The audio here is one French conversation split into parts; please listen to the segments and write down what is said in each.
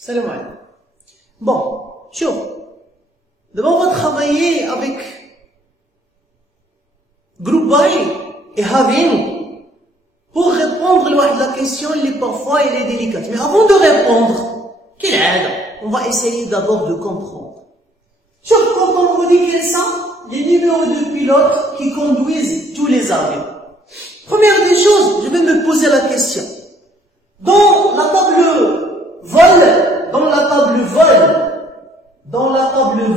Salam alaikum. Bon, chaud. D'abord, on va travailler avec groupe by et having pour répondre à la question qui parfois elle est délicate. Mais avant de répondre, on va essayer d'abord de comprendre. Chaud, quand on vous dit quels sont les numéros de pilotes qui conduisent tous les avions. Première des choses, je vais me poser la question. Dans la table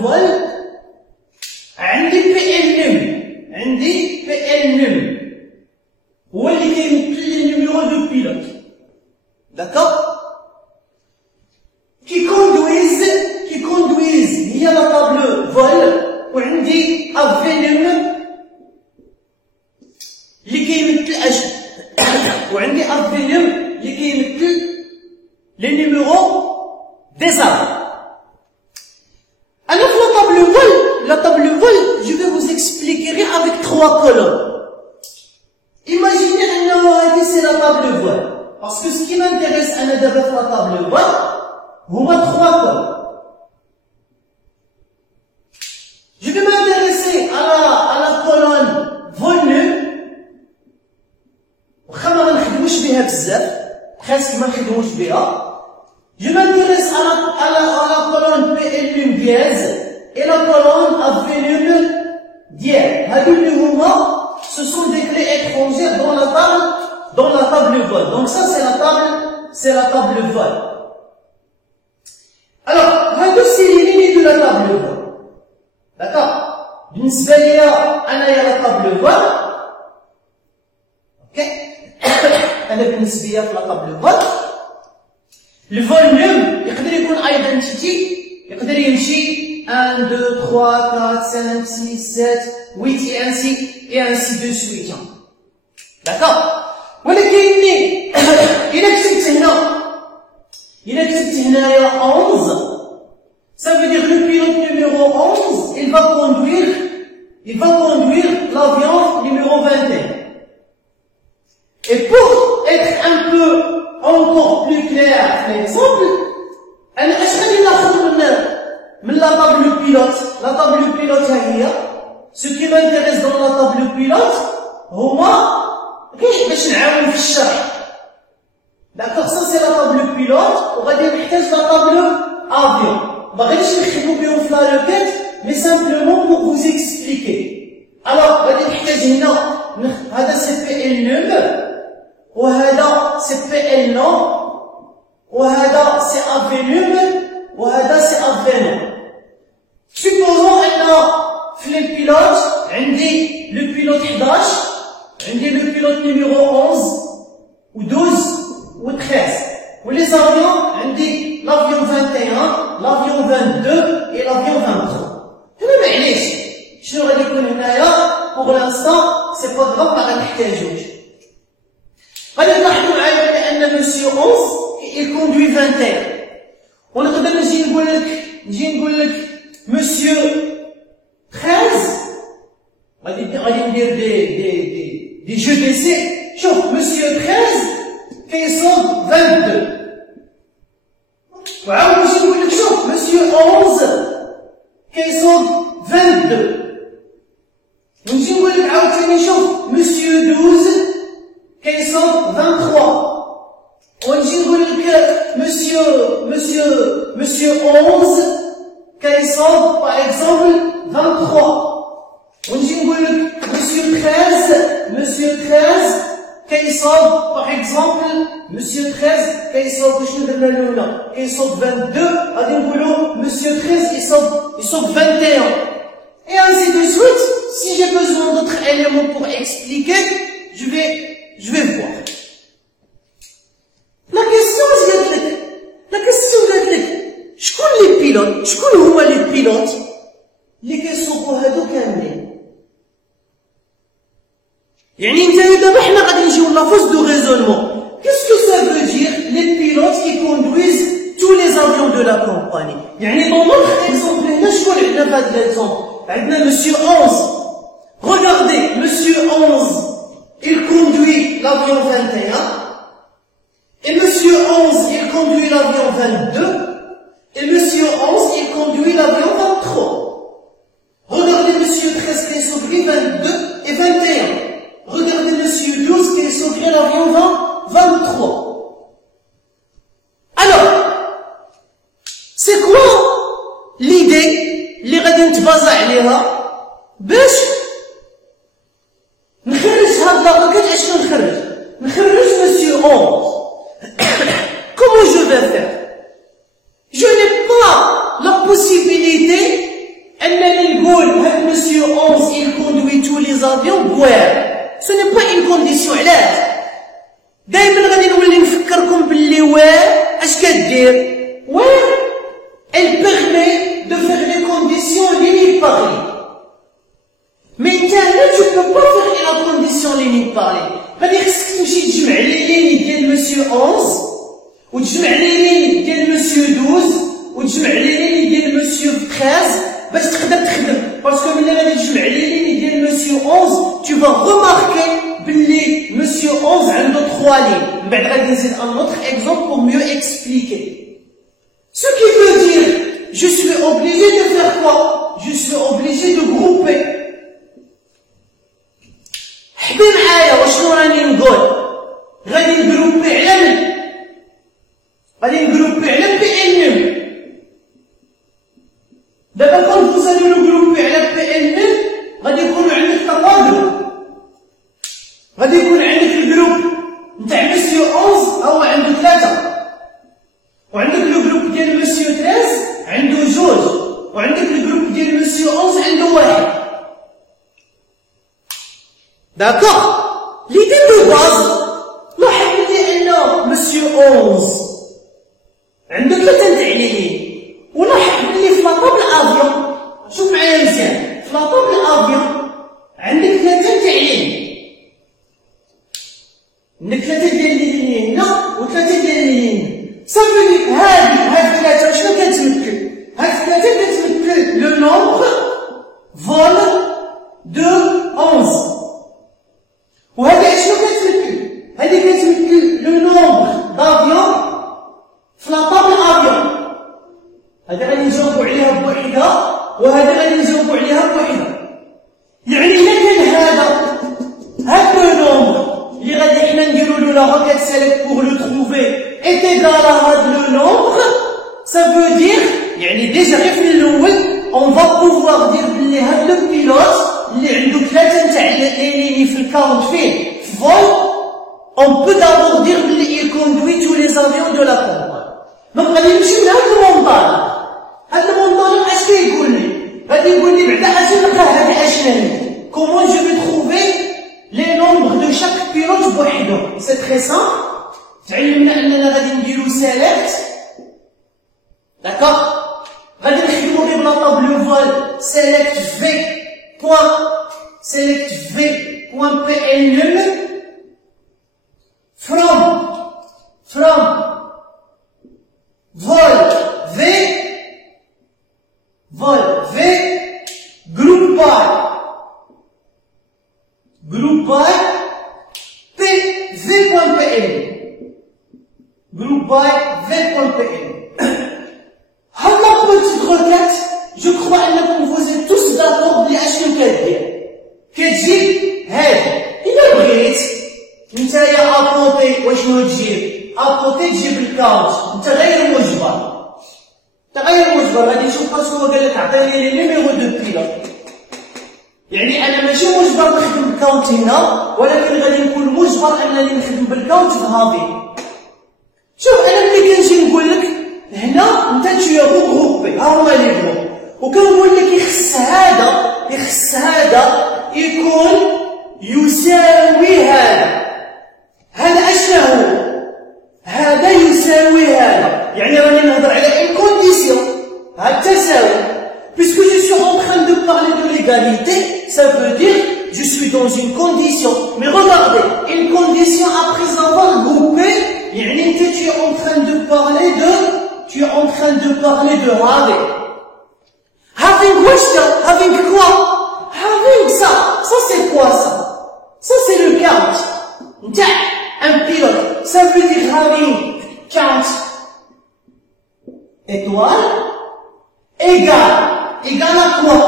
vol, عندي PL num هو اللي كيمثل لي numéro de pilote. D'accord? qui conduisent هي la table vol وعندي AV num اللي كيمثل وعندي AV num اللي كيمثل les numéros des avions. Alors la table vol, je vais vous expliquer avec 3 colonnes. Imaginez que c'est la table vol. Parce que ce qui m'intéresse à la table vol, vous avez 3 colonnes. Je vais m'intéresser à la colonne vol num. Presque ما نخدموش بها. Je m'intéresse à la colonne PL num dièse et la colonne AV num dièse. Ce sont des clés étrangères dans la table vol. Donc ça c'est la table vol. Alors, c'est les lignes de la table vol. D'accord? بالنسبة لي أنا la table vol. Ok? أنا بالنسبة لي في la table vol. الفوليوم يقدر يكون ايدنتيتي يقدر يمشي 1 2 3 4 5 6 7 8 et ainsi de suite. D'accord? ولكن إلا كتبت هنايا 11 ça veut dire le pilote numéro 11 il va conduire l'avion numéro 21. Et pour être un peu encore plus clair l'exemple, أنا اش غادي ناخذ من la table pilote. La table pilote هي ce qui m'intéresse dans la table pilote هما كاين باش نعاون في الشرح. D'accord, ça c'est la table pilote وغادي نحتاج la table avion. ما غاديش نخدمو بهم في la requête mais simplement pour vous expliquer. Alors غادي نحتاج هنا هذا سي PL num وهذا سي PL num وهذا سي AV num وهذا سي AV num. Supposons أن في البيلوت عندي le pilote 11 عندي le pilote numéro 11 و 12 و 13 و les avions عندي l'avion 21 l'avion 22 et l'avion 23. هنا معليش شنو غادي يكون هنايا pour l'instant c'est pas grave ما غنحتاجوش. غادي تلاحظوا معايا بأن مسيو 11 il conduit 21. ونقدر نجي نقول لك مسيو 13 غادي ندير دي جو ديسي. شوف مسيو 13 كيصوب 22 وعاود نجي نقول لك شوف مسيو 11 كيصوب 22 ونجي نقول لك عاوتاني شوف مسيو 12 كيصوب 23 ونجي نقول لك مسيو 11 كيصوب باغ اكزومبل 23 ونجي نقول لك مسيو 13 كيصوب باغ اكزومبل مسيو 13 كيصوب شنو درنا الاولى كيصوب 22 غادي نقولوا مسيو 13 يصوب 21 et ainsi de suite. Si j'ai besoin d'autres éléments pour expliquer, je vais voir. La question قالت لك شكون لي بيلوت شكون هما لي بيلوت اللي كيسوقوا هادو كاملين. يعني انت دابا حنا غادي نجيو لا فاز دو ريزونمون. Qu'est-ce que ça veut dire les pilotes qui conduisent tous les avions de la compagnie. يعني dans notre exemple هنا شكون عندنا في هذا l'exemple عندنا monsieur 11. Regardez monsieur 11 il conduit l'avion 21 et monsieur 11 il conduit l'avion 22 Et monsieur 11, il conduit l'avion 23. Regardez monsieur 13 qui est sur lui 22 et 21. Regardez monsieur 12 qui est sur lui l'avion 23. Alors, c'est quoi l'idée اللي غادي نتبازا عليها باش نخرج هاد لاطاكات؟ اشنو نخرج monsieur 11. Comment je vais faire? Je n'ai pas la possibilité أنني نقول هاد monsieur 11 il conduit tous les avions بواه. Ce n'est pas une condition. علاش؟ دايما غادي نولي نفكركم باللي واه اش كدير؟ واه elle permet de faire les conditions liées par ligne. Mais là, tu ne peux pas faire la condition ligne par ligne. C'est-à-dire que si tu تجمع les lignes ديال monsieur 11 وتجمع les lignes ديال monsieur 12 وتجمع les lignes ديال monsieur 13 باش تقدر تخدم. Parce que ملي غادي تجمع les lignes ديال monsieur 11 tu vas remarquer باللي monsieur 11 عنده 3 lignes. من بعد غادي نزيد un autre exemple pour mieux expliquer. Ce qui veut dire, je suis obligé de faire quoi? Je suis obligé de grouper. حبي معايا وشنو راني نقول؟ غادي نجروبي على من؟ غادي نجروبي على PN. دابا كون vous allez نجروبي على PN غادي يكونوا عندك 3 جروب. غادي يكون عندك الجروب نتاع مسيو 11 هو عنده 3. وعندك الجروب ديال مسيو 13 عنده 2 وعندك الجروب ديال مسيو 11 عنده 1. D'accord? L'idée de base لاحظ لي ان مسيو 11 عنده 3 تاع ليلين ولاحظ بلي في لاطابل افيون شوف معايا مزيان في لاطابل افيون عندك 3 تاع ليلين عندك 3 ديال الليلين هنا و3 ديال الليلين. صافي هاد 3 شنو كتمثل؟ هاد 3 كتمثل لو نومبر فول دو 11 وهادي شنو كتمثل؟ هادي كتمثل لو نومبر دافيون في لاطابل افيون. هادي غادي نجاوبو عليها بوحدها وهادي غادي نجاوبو عليها بوحدها. يعني إلا كان هاد لو نومبر اللي غادي حنا نديرو له لا requête select pour le trouver est égal à هاد لو نومبر. ça veut dire يعني ديجا غير في الاول on va pouvoir dire بلي هاد لو بيلوت اللي عنده 3 تاع لي في الكاونت فيه في فول on peut d'abord dire بلي il conduit tous les avions de la compagnie. دونك غادي نمشيو لهاد المونطاج. هاد المونطاج اش كيقول لي؟ غادي يقول لي بعدا اش نلقى هادي اشنا هي comment je vais trouver les nombres de chaque pilote بوحدهم. c'est très simple. تعلمنا اننا غادي نديرو select. d'accord. غادي نخدمو غير بلا طابلو فول select v point select v point pnum from vol v group by p v.pn group by v.pn. هاد لا بوتيت requête je crois انكم vous êtes tous d'accord بلي اشنو كدير؟ كتجيب هادي الا بغيت نتايا ابوتي واشنو تجيب؟ ابوتي تجيب الكاونت. انت غير مجبر غادي نشوف باسكو هو قال لك عطيني لي نيميرو دو بيلوت. يعني انا ماشي مجبر نخدم بالكاونت هنا ولكن غادي نكون مجبر انني نخدم بالكاونت في هافي. شوف انا ملي كنجي نقول لك هنا انت تشويه غروبي ها هما لي جروب وكنقول لك يخص هذا يكون يساوي هذا اشنو هو؟ هذا يساوي هذا. يعني راني نهضر على une condition هاد التساوي. puisque je suis en train de parler de l'égalité ça veut dire je suis dans une condition. mais regardez une condition après avoir groupé يعني انت tu es en train de parler de having question. having quoi? having ça c'est quoi ça c'est le count نتاع un pilote. ça veut dire having count étoile égale à quoi؟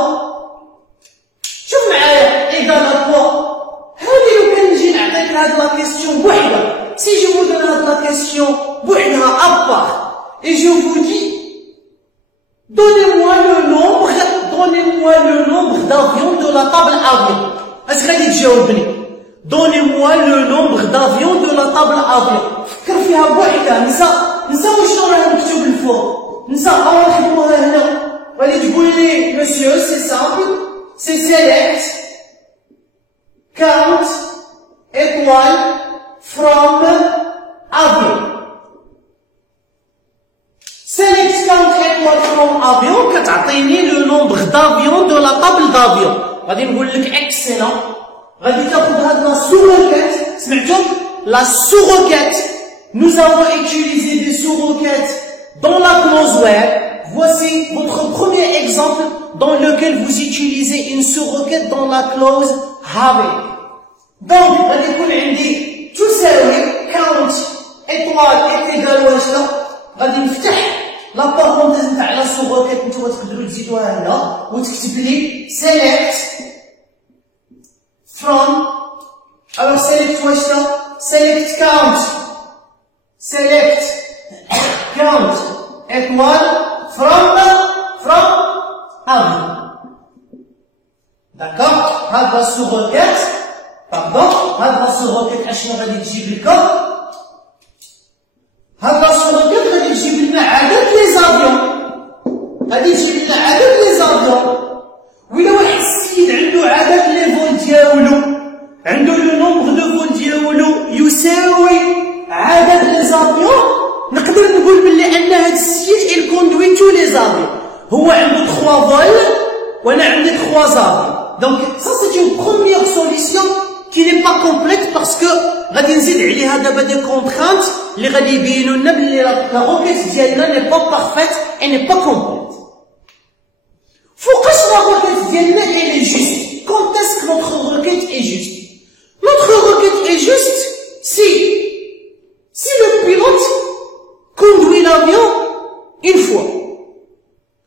شوف معايا égale à quoi؟ هذه لو كان نجي نعطيك هاد لا كيسيون بوحدها. Si je vous donne هاد لا كيسيون بوحدها à part et je vous dis donnez-moi le nombre d'avions de la table avion. اش غادي تجاوبني؟ donnez-moi le nombre d'avions de la table avion. فكر فيها بوحدها. نسى واش راه مكتوب الفوق. نسى اول خدموها هنا. غادي تقول لي monsieur c'est simple, c'est select count étoile from avion. Select count étoile from avion كتعطيني le nombre d'avions de la table d'avion. غادي نقول لك excellent. غادي تاخذ هاد لا sous-requête. سمعتوا؟ la sous-requête. Nous avons utilisé des sous-requêtes dans la clause web. Voici votre premier exemple dans lequel vous utilisez une sous-requête dans la clause having. Donc, غادي يكون عندي تساوي count étoile est égal واش لا؟ غادي نفتح لا بارونتيز نتاع لا سو-requête نتوما تقدروا تزيدوها هنا وتكتب لي select from. alors select واش لا؟ select count étoile from avion. d'accord. هاد لا سو-requête هاد لا سو-requête اشنو غادي تجيب لكم؟ هاد لا سو-requête غادي تجيب لنا عدد لي زافيون. غادي تجيب لنا عدد لي زافيون. وإلا واحد السيد عنده عدد لي فول ديالو، عنده لو نومبر دو فول ديالو يساوي عدد لي زافيون، نقدر نقول بلي ان هاد السيد il conduit tous les avions. هو عنده 3 فول وانا عندي 3 زافيون. donc ça c'est une première solution qui n'est pas complète parce que غادي نزيد عليها دابا دي contraintes اللي غادي يبينوا لنا بلي لا روكيت ديالنا n'est pas parfaite et n'est pas complète. فوقاش لا روكيت ديالنا elle est juste. quand est-ce que notre requête est juste? notre requête est juste si le pilote conduit l'avion une fois.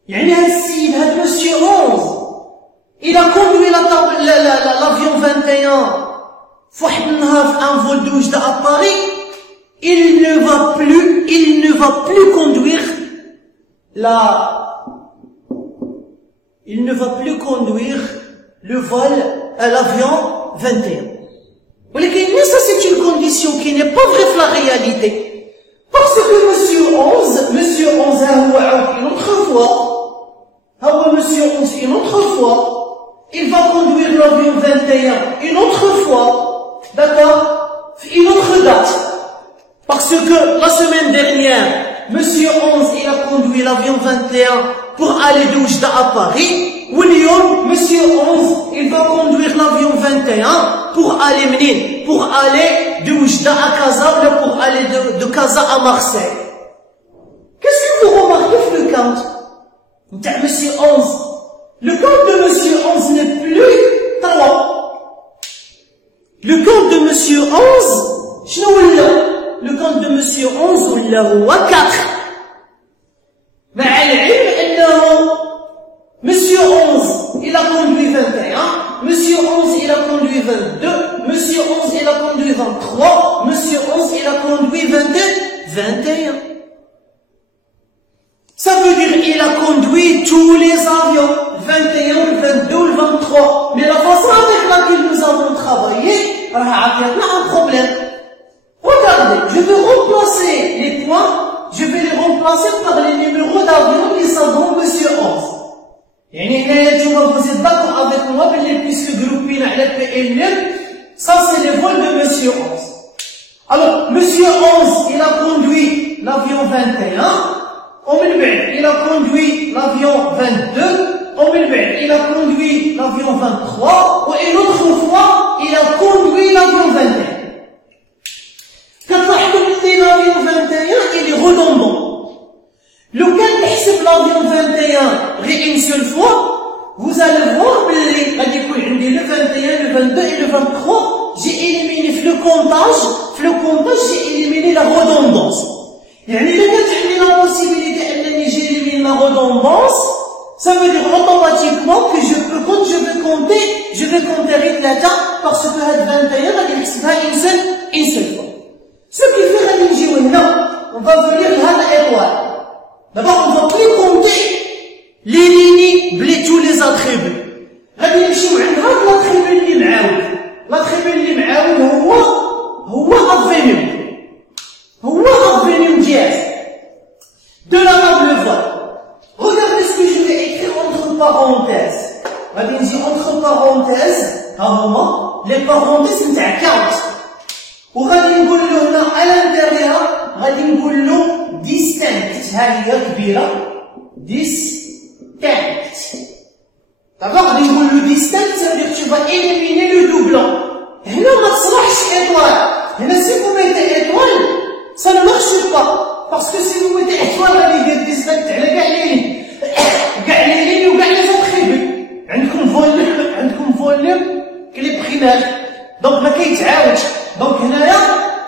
يعني هاد السيد هاد monsieur 11 il a conduit l'avion 21 فواحد النهار في un vol de Oujda à Paris. il ne va plus conduire le vol l'avion 21. ولكن ça c'est une condition qui n'est pas vraie dans la réalité. parce que monsieur 11 هو عاود une autre fois il va conduire l'avion 21 une autre fois. d'accord. une autre date. parce que la semaine dernière monsieur 11 il a conduit l'avion 21 pour aller de Oujda à Paris. واليوم monsieur 11 il va conduire l'avion 21 pour aller منين؟ pour aller de Oujda à Casa ou pour aller de Casa à Marseille. qu'est-ce que vous remarquez في le count نتاع monsieur 11؟ le count de monsieur 11 n'est plus 3. le count de monsieur 11 شنو ولا؟ le count de monsieur 11 ولا هو 4. مع العلم انه monsieur 11 il a conduit 21, monsieur 11 il a conduit 22, monsieur 11 il a conduit 23, monsieur 11 il a conduit 21. ça veut dire il a conduit tous les avions 21, le 22, le 23. mais la façon avec laquelle nous avons travaillé a un problème. regardez, je vais remplacer les points, je vais les remplacer par les numéros d'avion qui sont dans monsieur 11. يعني هنايا نتوما vous êtes d'accord avec moi بلي puisque groupين على PNL ça c'est les vols de monsieur 11. alors monsieur 11 il a conduit l'avion 21 ومن بعد il a conduit l'avion 22 ومن بعد il a conduit l'avion 23 et une autre fois il a conduit l'avion 21. كتلاحظوا بلي l'avion 21 il est redondant. لو كان نحسب l'avion 21 غير une seule fois vous allez voir بلي غادي يكون عندي le 21 le 22 et le 23 j'ai éliminé في le comptage j'ai éliminé la redondance. يعني إلا كانت عندي la possibilité أنني Ça veut dire automatiquement que quand je vais compter Ritlata parce que had 21, غادي نحسبها une seule fois. Ce qui fait غادي نجيو هنا, on va venir لهاد l'étoile. D'abord, on va plus compter les lignes, tous les attributs. غادي نمشيو عند هاد l'attribut اللي معاود. L'attribut اللي معاود هو avenue dièse de la table voile. Regardez ce que je vais écrire entre parenthèses. غادي نجي entre parenthèses, les parenthèses نتاع count. وغادي نقول له هنا à l'intérieur غادي نقول له distinct. ها هي كبيرة distinct. D'accord, غادي نقول له distinct, ça veut dire que tu vas éliminer le doublon. هنا ما تصلحش étoile. هنا si vous mettez étoile, ça ne marche pas. Parce que si vous mettez étoile, غادي يدير distinct على كاع les lignes وكاع les attributs. عندكم volume كلي بريمير. Donc ما كيتعاودش. Donc هنايا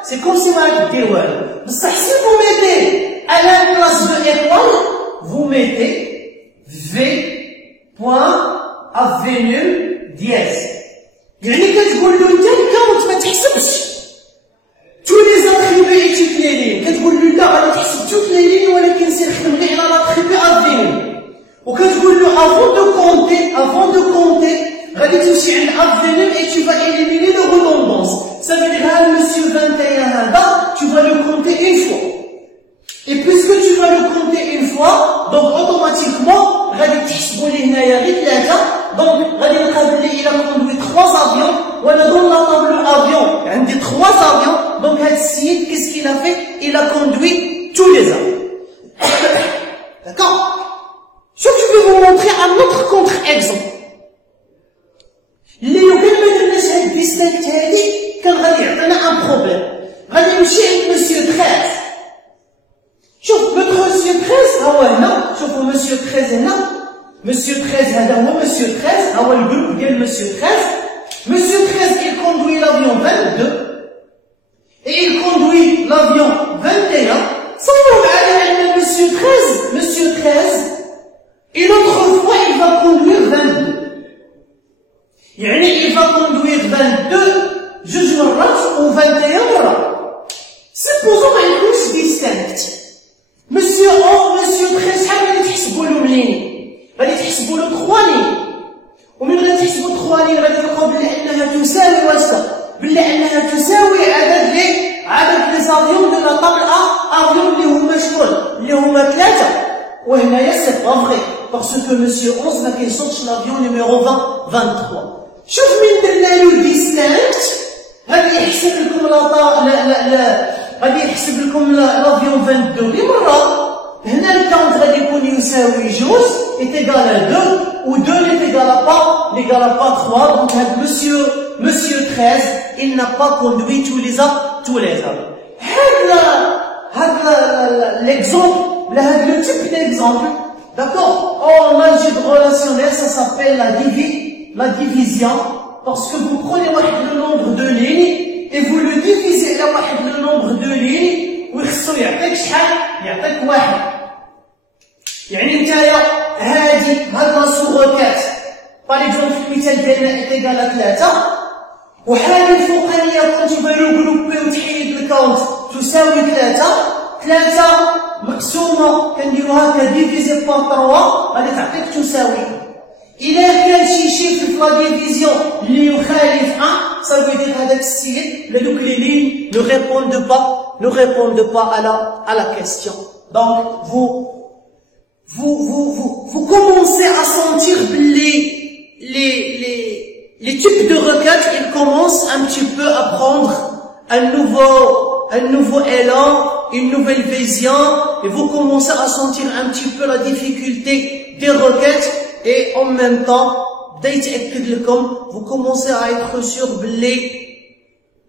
c'est comme si ما راك دير والو. بصح si vous mettez à la place de étoile, vous mettez V point avenue dièse. يعني كتقول له انت الكاونت ما تحسبش tous les attributs et toutes les lignes. كتقول له لا غادي تحسب toutes les lignes ولكن سير خدم غير على l'attribut avenue. وكتقول له avant de compter غادي تمشي عند avenue et tu vas éliminer le redondance. Ça veut dire هذا monsieur 21 هذا tu vas le compter une fois. Et puisque tu vas le compter une fois, donc automatiquement غادي تحسبوا لي هنايا غير 3. Donc غادي نلقى بلي il a conduit 3 avions وانا dans la table avion عندي 3 avions. Donc هاد السيد qu'est-ce qu'il a fait? Il a conduit tous les avions. D'accord? Je vais vous montrer un autre contre-exemple. اللي لو كان ما درناش هاد الديستانت هادي كان غادي يعطينا ان بروبليم. غادي نمشي عند مسيو 13. شوف مسيو 13 هو هنا. شوفوا مسيو 13 هنا. مسيو 13 هذا هو مسيو 13. هو الجروب ديال مسيو 13. مسيو 13 il conduit l'avion 22 et il conduit l'avion 21. صوروا معايا ان مسيو 13 et l'autre fois il va conduire 22. يعني il va conduire 22 جوج مرات و 21 مرة. supposons ما يكونش distinct. مسيو 13 شحال غادي تحسبوا له مليني؟ غادي تحسبوا له 3 لين. ومن غادي تحسبوا 3 لين غادي تلقاو بلي انها تساوي واسطة. بلي انها تساوي عدد لي زافيون دو لا طابل افيون اللي هما شكون؟ اللي هما 3. وهنايا سي با فري parce que monsieur 11 ما كيصوتش l'avion numéro 23. شوف من درنا له ديستانت غادي يحسب لكم غادي يحسب لكم لافيون 22 غير مره. هنا الكاونت غادي يكون يساوي جوج est égal à 2 و 2 n'est égal à pas 3. donc هاد monsieur 13 il n'a pas conduit tous les avions. هاد l'exemple là هاد le type d'exemple. D'accord? En algèbre relationnelle, ça s'appelle la division. Parce que vous prenez le nombre de lignes et vous le divisez le nombre de lignes ويخصو يعطيك شحال؟ يعطيك 1. يعني نتايا هاد لا سوغوكات باغ اكزومبل في المثال ديالنا ايكال 3 وحاجه الفوقانيه كنتي بغيتو وتحيد الكاونت تساوي 3 مقسومه كنديرو هكا ديفيزي بار 3 غادي تعطيك تساوي. إلا كان شي شيفر في لا ديفيزيون اللي يخالف 1 ça veut dire هذاك السيد لا دوك لي لين ne répondent pas à la question. Donc vous commencez à sentir les types de requêtes, ils commencent un petit peu à prendre un nouveau élan, une nouvelle vision, et vous commencez à sentir un petit peu la difficulté des requêtes, et en même temps, vous commencez à être sûr que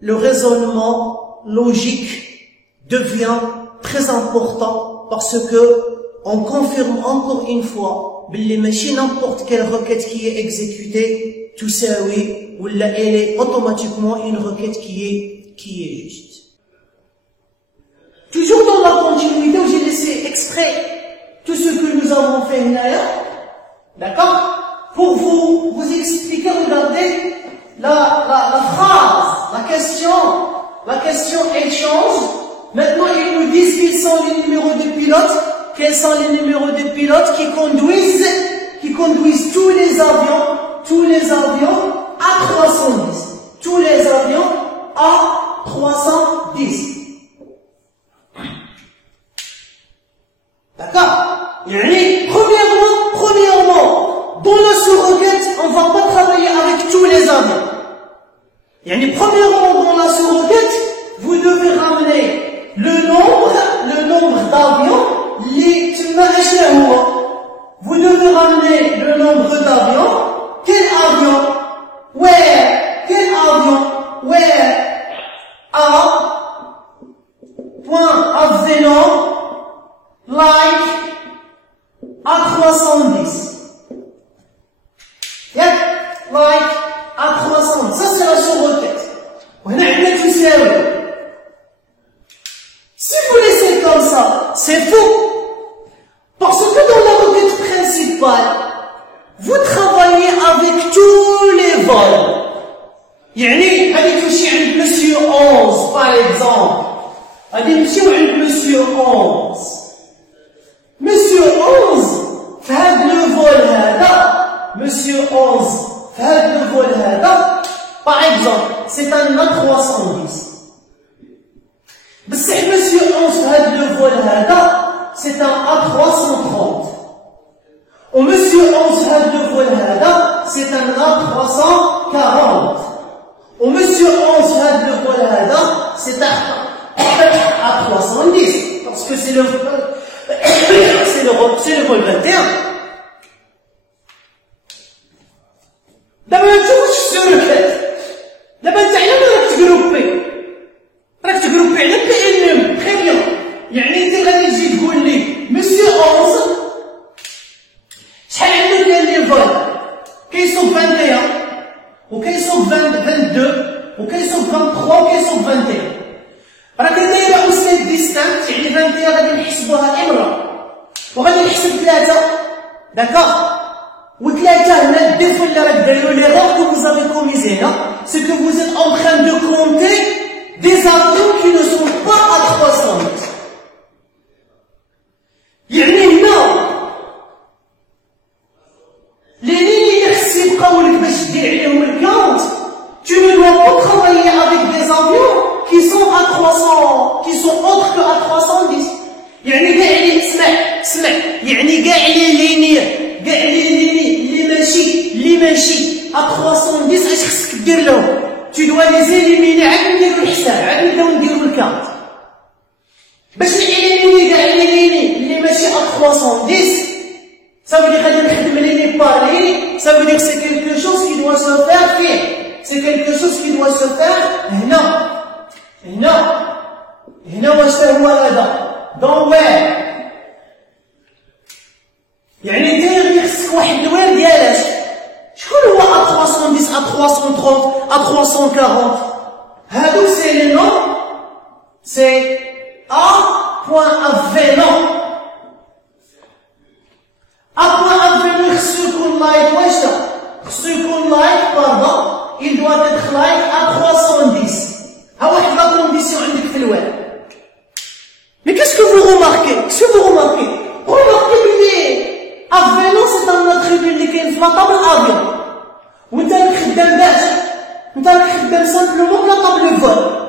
le raisonnement logique devient très important, parce que on confirme encore une fois que n'importe quelle requête qui est exécutée, tout ça oui, ou là, elle est automatiquement une requête qui est juste. Toujours dans la continuité où j'ai laissé exprès tout ce que nous avons fait là, D'accord? Pour vous expliquer, regardez la phrase, la question elle change. Maintenant, ils nous disent quels sont les numéros de pilotes, qui conduisent tous les avions à 310. Tous les avions à 310. D'accord? Premièrement, dans la sous-requête, on ne va pas travailler avec tous les avions. Premièrement, dans la sous-requête, vous devez ramener le nombre d'avions, vous devez ramener le nombre d'avions. Quel avion? Where? Quel avion? Where? Point avenant, like, à 310. Yeah? Like, à 310. Ça, c'est la sous-requête. Si vous laissez comme ça, c'est faux. Parce que dans la requête principale, vous travaillez avec tous les vols. Allez toucher un monsieur 11, par exemple. Allez monsieur 11. Monsieur 11, fait le vol هذا. Monsieur 11, fait le vol هذا. Par exemple, c'est un A310. بصح monsieur 11 fait le vol هذا. C'est un A330. Au monsieur 11 fait le vol هذا. C'est un A340. Au monsieur 11 fait le vol هذا. C'est un A310. Parce que c'est le vol 21. دابا نشوفوا شنو الركات. دابا انت على ما راك تجروبي على بي ان ام. تري بيان. انت غادي تجي تقول لي مسيو 11 شحال عنده ديال لي فول. كيصوب 21 وكيصوب 22 وكيصوب 23 وكيصوب 21. راك دايره اوسيت ديستانت. 21 غادي نحسبوها امرا وغادي نحسب 3. داكوغ. وثلاثة هنا الديفو اللي راك دايرو l'erreur que vous avez commise هنا, c'est que vous êtes en train de compter des avions qui ne sont pas à 300. هنا les lignes اللي خص يبقاو لك باش دير عليهم الكاونت, tu ne dois pas travailler avec des avions qui sont à 300, qui sont autres que à 310. كاع اللي اسمع كاع لي ليني اللي ماشي à 310 اش خصك دير لهم؟ tu dois les éliminer. عاد نديرو الحساب, عاد نبداو نديرو الكارت باش نإليميني كاع لي ليني اللي ماشي à 310. ça veut dire غادي نخدم ليني بار ليني. ça veut dire c'est quelque chose qui doit se faire فيه. c'est quelque chose qui doit se faire هنا واش هو هذا dans where. داير خصك واحد الوير ديالاش. شكون هو à 310 à 330 à 340؟ هادوك سي لي نون, سي A point avenant. A point avenant خصو يكون لايك واش دا؟ خصو يكون لايك باردون. il doit être like à 310. ها واحد لا كونديسيون عندك في الوير. mais qu'est-ce que vous remarquez? Remarquez que avenant c'est un attribut اللي كاين في لا طابل افيون. وانت راك خدام باش انت راك خدام سامبلومون لا طابل فول.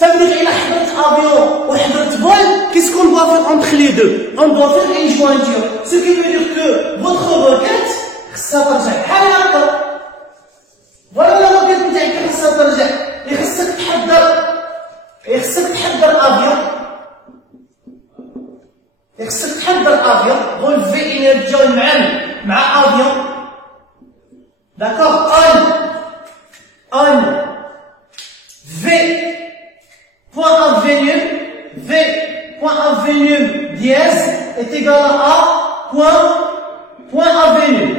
ça veut dire إلا حضرت افيون وحضرت فول, qu'est-ce qu'on doit faire entre les deux? on doit faire une jointure. ce qui veut dire que votre requête خصها ترجع بحال هكا. فوالا لا requête نتاعك خصها ترجع. خصك تحضر افيون فول في انرجي مع افيون. داكوغ. on v point avenue dièse est égal à point avenue.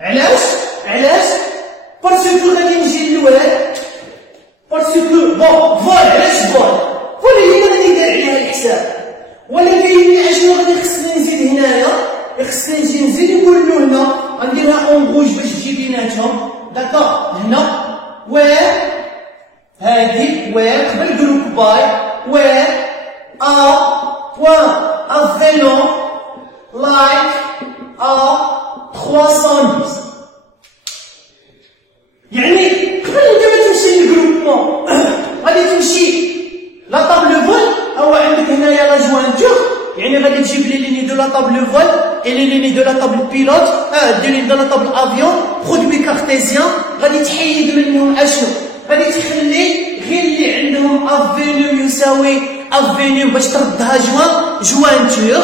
علاش parce que غادي نجي للواد. parce que bon فول علاش فول هي اللي داير عليها الحساب. ولكن اشنو غادي خصني نزيد هنايا؟ خصني نجي نزيد نقول له هنا like à 310. يعني قبل انت ما تمشي للجروبمون غادي تمشي لا طابل فول هو عندك هنايا لا جوانتور يعني غادي تجيب لي ليني دو لا طابل فول اي لي ليني دو لا طابل بيلوت دي ليني دو لا طابل افيون برودوي كارتيزيان غادي تحيد منهم اشنو غادي تخلي غير اللي عندهم افينيو يساوي افينيو باش تردها جوانتور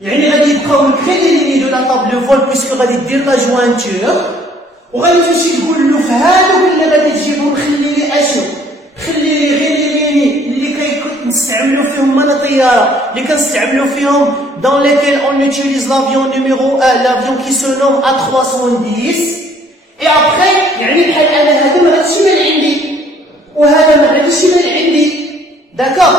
يعني غادي يبقاو لك غير لي ليني دو لا طابل فول بيسكو غادي دير لا جوانتور وغادي تمشي تقول له في هادوك اللي غادي تجيبهم خلي لي اشنو خلي لي غير لي اللي كنستعملوا فيهم مال الطياره اللي كنستعملوا فيهم dans lesquels on utilise l'avion numéro 1 l'avion qui se nomme A310 et après يعني بحال انا هذا ما غاديش يبان عندي وهذا ما غاديش يبان عندي داكور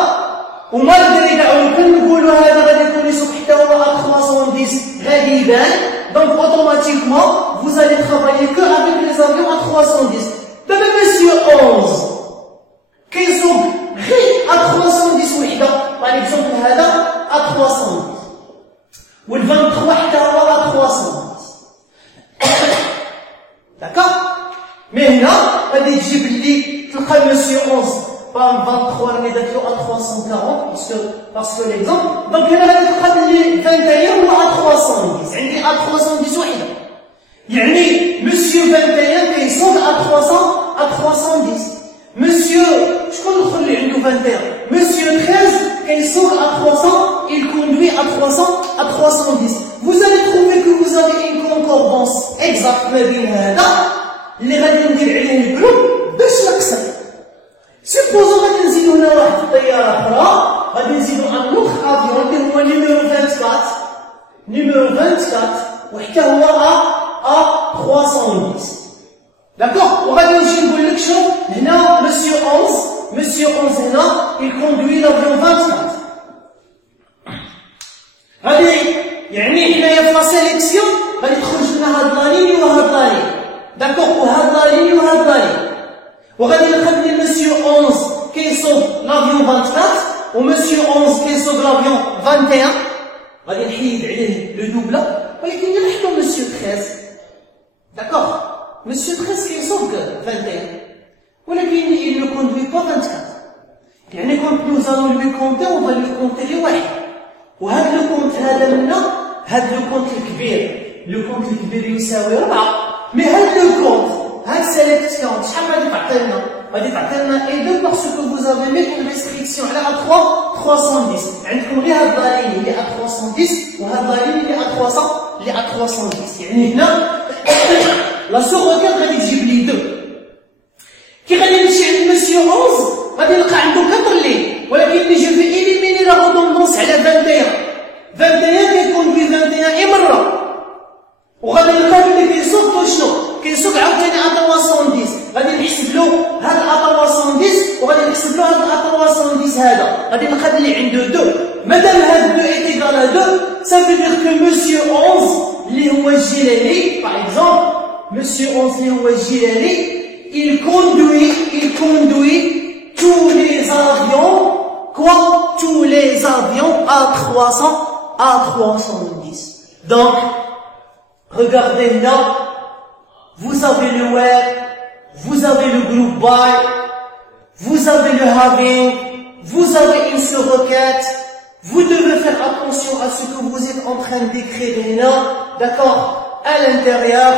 وما الدري كاع كنقولوا هذا غادي يكون يسوق حتى هو A310 غادي يبان donc automatiquement vous allez travailler que avec les avions A310 دابا monsieur 11 كيسوق غير A310 وحده par exemple هذا A310 وال 23 حتى هو A310 داكور مي هنا غادي تجيب لي تلقى monsieur 11 بام 23 راني داك له A340 parce que l'exemple donc هنا غادي تلقى لي 21 هو A310 عندي A310 وحده يعني monsieur 21 كيسوق A310 Monsieur, شكون الاخر اللي عنده 21 Monsieur 13 كيسوق A300 il conduit A310 vous allez trouver que vous avez une concordance exacte ما بين هذا اللي غادي ندير عليه الجروب باش نقسم سيبوزو غادي نزيدو هنا واحد الطياره اخرى غادي نزيدو ان اوتر افيون اللي هو نيميرو 24 وحتى هو A310 D'accord. On va dire une collection. Là, monsieur 11 هنا il conduit l'avion 24. غادي يعني حنايا في لا سيليكسيون غادي تخرج لنا هاد لا لين وهاد لا لين. داكوغ وهاد لا لين وهاد لا لين. وغادي نلقى لي monsieur 11 كيسوق l'avion 24 ومسيو 11 كيسوق l'avion 21. غادي نحيد عليه لو دوبلا ولكن نحطو monsieur 13. داكوغ. Monsieur 13 qui est 21. ولكن il ne conduit pas 24. يعني quand nous allons lui compter on va lui compter les واحد. وهذا لو كونت هذا منا هذا لو كونت الكبير. لو كونت الكبير يساوي 4. مي هذا لو كونت هذا سيليكت كونت شحال غادي تعطي لنا؟ غادي تعطي لنا اي دو باسكو vous avez mis une restriction على A310. عندكم غير هاد لا لين اللي A310 وهاد لا لين اللي A310 يعني هنا لا سوغوكات غادي تجيب لي دو كي غادي نمشي عند مسيو 11 غادي نلقى عنده 4 لين ولكن اللي جو في إليميني لا غودوندونس على 21 كيكون في 21 اي مره وغادي نلقى اللي كيسوق شنو كيسوق عاوتاني A310 غادي نحسب له هاد A310 وغادي نحسب له هاد A310 هذا غادي نلقى اللي عنده دو مادام هاد دو ايت ايكال ا دو ça veut dire que monsieur 11 اللي هو الجيلاني par exemple Monsieur 11 Gilali, il conduit tous les avions, quoi? Tous les avions A310. Donc, regardez là, vous avez le web, vous avez le group by, vous avez le having, vous avez une seule requête, vous devez faire attention à ce que vous êtes en train d'écrire là, d'accord? À l'intérieur.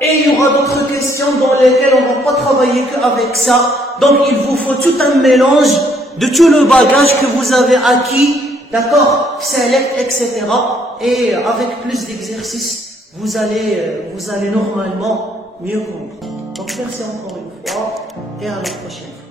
Et il y aura d'autres questions dans lesquelles on ne va pas travailler qu'avec ça. Donc il vous faut tout un mélange de tout le bagage que vous avez acquis, d'accord, select, etc. Et avec plus d'exercices, vous allez normalement mieux comprendre. Donc merci encore une fois et à la prochaine fois.